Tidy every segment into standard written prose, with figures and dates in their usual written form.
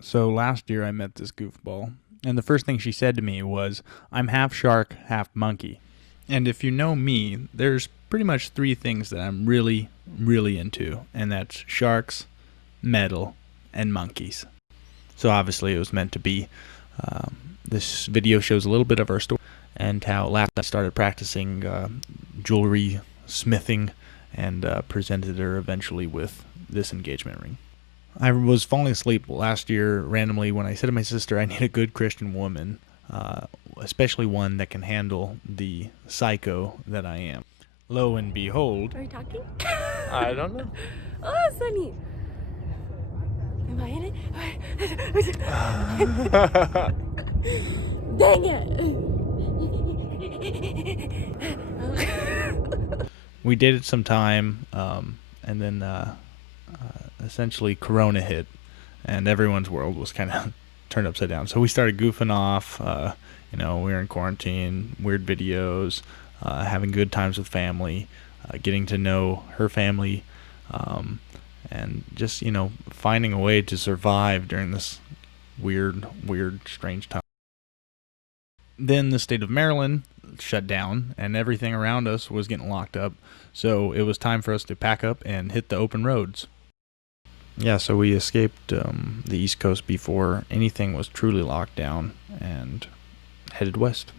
So last year I met this goofball, and the first thing she said to me was, "I'm half shark, half monkey." And if you know me, there's pretty much three things that I'm really, really into, and that's sharks, metal, and monkeys. So obviously it was meant to be. This video shows a little bit of our story and how last I started practicing jewelry smithing and presented her eventually with this engagement ring. I was falling asleep last year randomly when I said to my sister, I need a good Christian woman, especially one that can handle the psycho that I am. Lo and behold. Are you talking? I don't know. Oh, Sunny. Am I in it? Dang it. We dated some time, and then essentially Corona hit, and everyone's world was kind of turned upside down. So we started goofing off. We were in quarantine, weird videos, having good times with family, getting to know her family, and just finding a way to survive during this weird, strange time. Then the state of Maryland shut down, and everything around us was getting locked up. So it was time for us to pack up and hit the open roads. Yeah, so we escaped the East Coast before anything was truly locked down and headed west.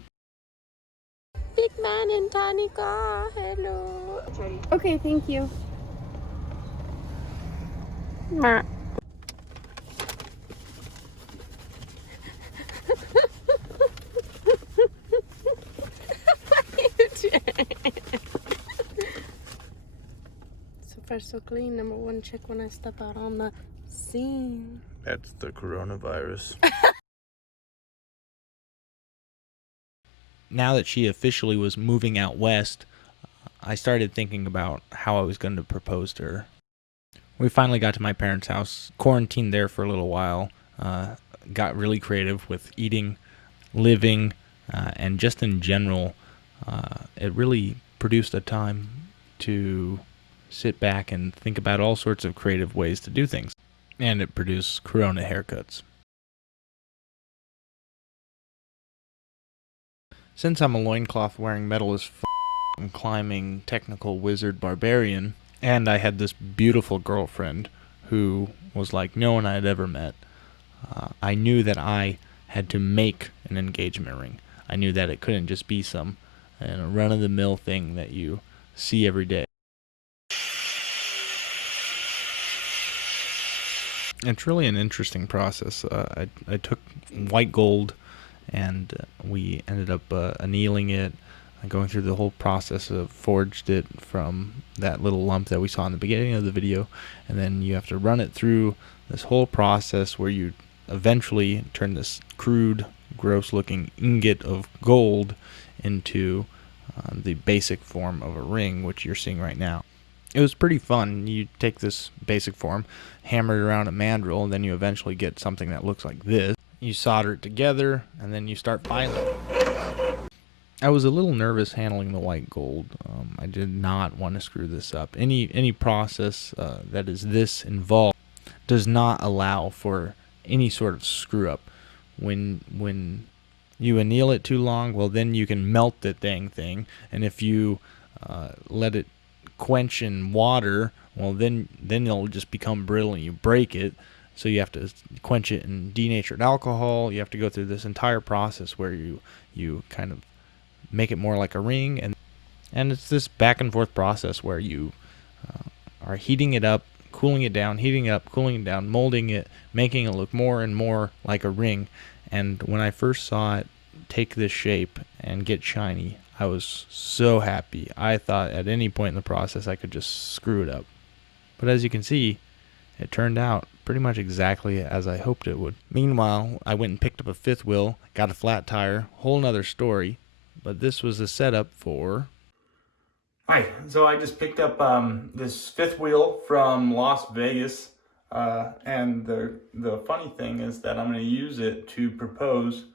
Big man in tiny car. Hello. Okay, thank you. Ma. So far so clean. Number one check when I step out on the scene. That's the coronavirus. Now that she officially was moving out west, I started thinking about how I was going to propose to her. We finally got to my parents' house, quarantined there for a little while, got really creative with eating, living, and just in general, it really produced a time to sit back and think about all sorts of creative ways to do things. And it produced Corona haircuts. Since I'm a loincloth wearing metal as climbing technical wizard barbarian, and I had this beautiful girlfriend who was like no one I had ever met, I knew that I had to make an engagement ring. I knew that it couldn't just be some run-of-the-mill thing that you see every day. It's really an interesting process. I took white gold and we ended up annealing it, going through the whole process of forged it from that little lump that we saw in the beginning of the video, and then you have to run it through this whole process where you eventually turn this crude, gross looking ingot of gold into the basic form of a ring, which you're seeing right now. It was pretty fun. You take this basic form, hammer it around a mandrel, and then you eventually get something that looks like this. You solder it together, and then you start filing. I was a little nervous handling the white gold. I did not want to screw this up. Any process that is this involved does not allow for any sort of screw up. When you anneal it too long, well, then you can melt the dang thing, and if you let it quench in water, well, then it'll just become brittle and you break it. So you have to quench it in denatured alcohol. You have to go through this entire process where you kind of make it more like a ring, and it's this back and forth process where you are heating it up, cooling it down, heating it up, cooling it down, molding it, making it look more and more like a ring. And when I first saw it take this shape and get shiny, I was so happy. I thought at any point in the process I could just screw it up. But as you can see, it turned out pretty much exactly as I hoped it would. Meanwhile, I went and picked up a fifth wheel, got a flat tire, whole nother story. But this was the setup for... Hi, so I just picked up this fifth wheel from Las Vegas. And the funny thing is that I'm going to use it to propose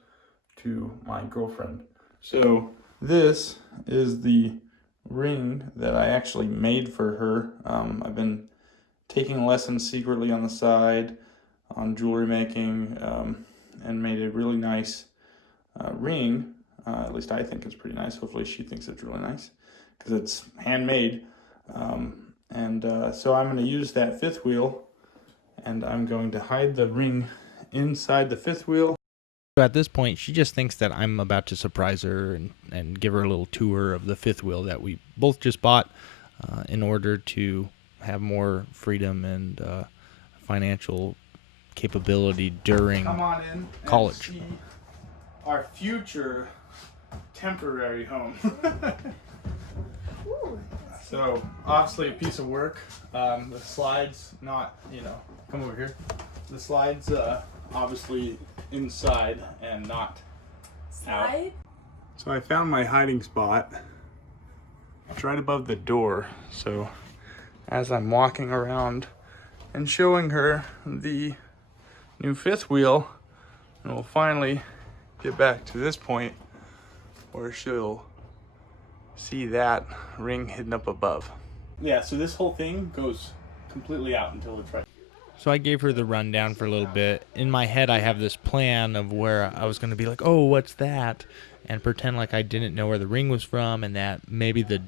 to my girlfriend. So this is the ring that I actually made for her. I've been taking lessons secretly on the side, on jewelry making, and made a really nice ring. At least I think it's pretty nice. Hopefully she thinks it's really nice because it's handmade. So I'm going to use that fifth wheel, and I'm going to hide the ring inside the fifth wheel. So at this point, she just thinks that I'm about to surprise her and give her a little tour of the fifth wheel that we both just bought in order to have more freedom and financial capability during college. And see our future temporary home. Ooh. So obviously a piece of work. The slides, not, come over here. The slides obviously inside and not out. So I found my hiding spot. It's right above the door. So as I'm walking around and showing her the new fifth wheel, and we'll finally get back to this point where she'll see that ring hidden up above. Yeah, so this whole thing goes completely out until it's right. So I gave her the rundown for a little bit. In my head, I have this plan of where I was going to be like, oh, what's that? And pretend like I didn't know where the ring was from and that maybe the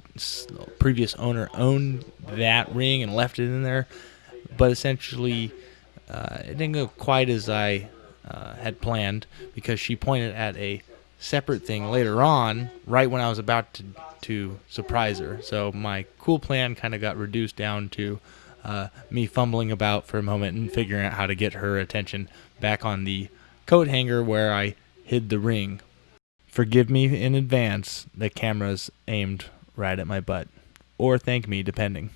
previous owner owned that ring and left it in there. But essentially, it didn't go quite as I had planned, because she pointed at a separate thing later on, right when I was about to surprise her. So my cool plan kind of got reduced down to me fumbling about for a moment and figuring out how to get her attention back on the coat hanger where I hid the ring. Forgive me in advance, the camera's aimed right at my butt. Or thank me, depending.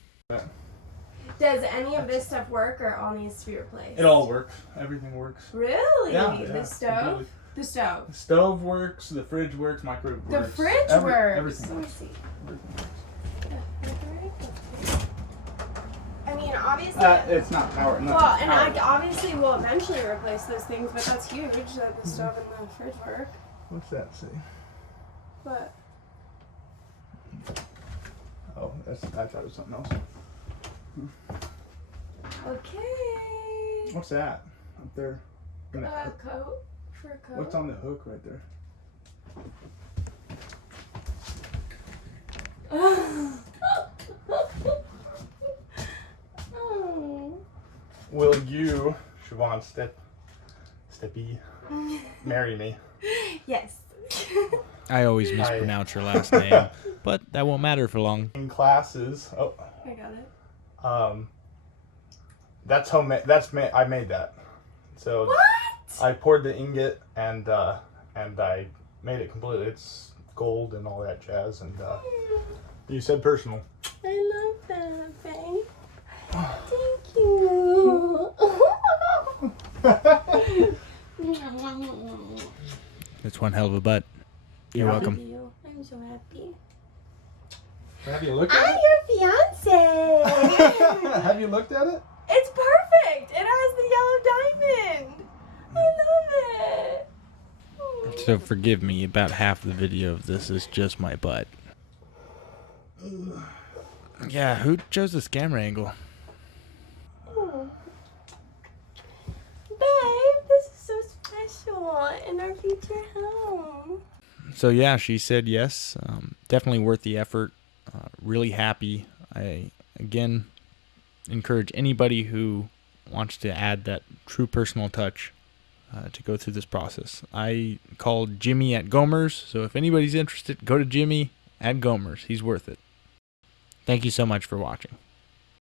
Does any of this stuff work, or all needs to be replaced? It all works. Everything works. Really? Yeah. The stove? Completely. The stove. The stove works, the fridge works, microwave works. The fridge works. Everything Let me see. I mean, obviously. It's not power. Well, and I obviously will eventually replace those things, but that's huge that the stove and the fridge work. What's that say? What? Oh, I thought it was something else. Okay. What's that up there? Coat. For a coat. What's on the hook right there? Oh. Will you, Siobhan Steppy, marry me? Yes. I always mispronounce her last name, but that won't matter for long. In classes, I got it. That's homemade. I made that. So what? I poured the ingot and I made it completely. It's gold and all that jazz. And you said personal. I love that, babe. Thank you. It's one hell of a butt. You're welcome. I'm so happy. Have you looked at it? I'm your fiance. Have you looked at it? It's perfect. It has the yellow diamond. I love it. So forgive me, about half the video of this is just my butt. Yeah, who chose this camera angle? Oh. Babe, this is so special in our future home. So yeah, she said yes. Definitely worth the effort. Really happy. I, again, encourage anybody who wants to add that true personal touch to go through this process. I called Jimmy at Gomer's, so if anybody's interested, go to Jimmy at Gomer's. He's worth it. Thank you so much for watching.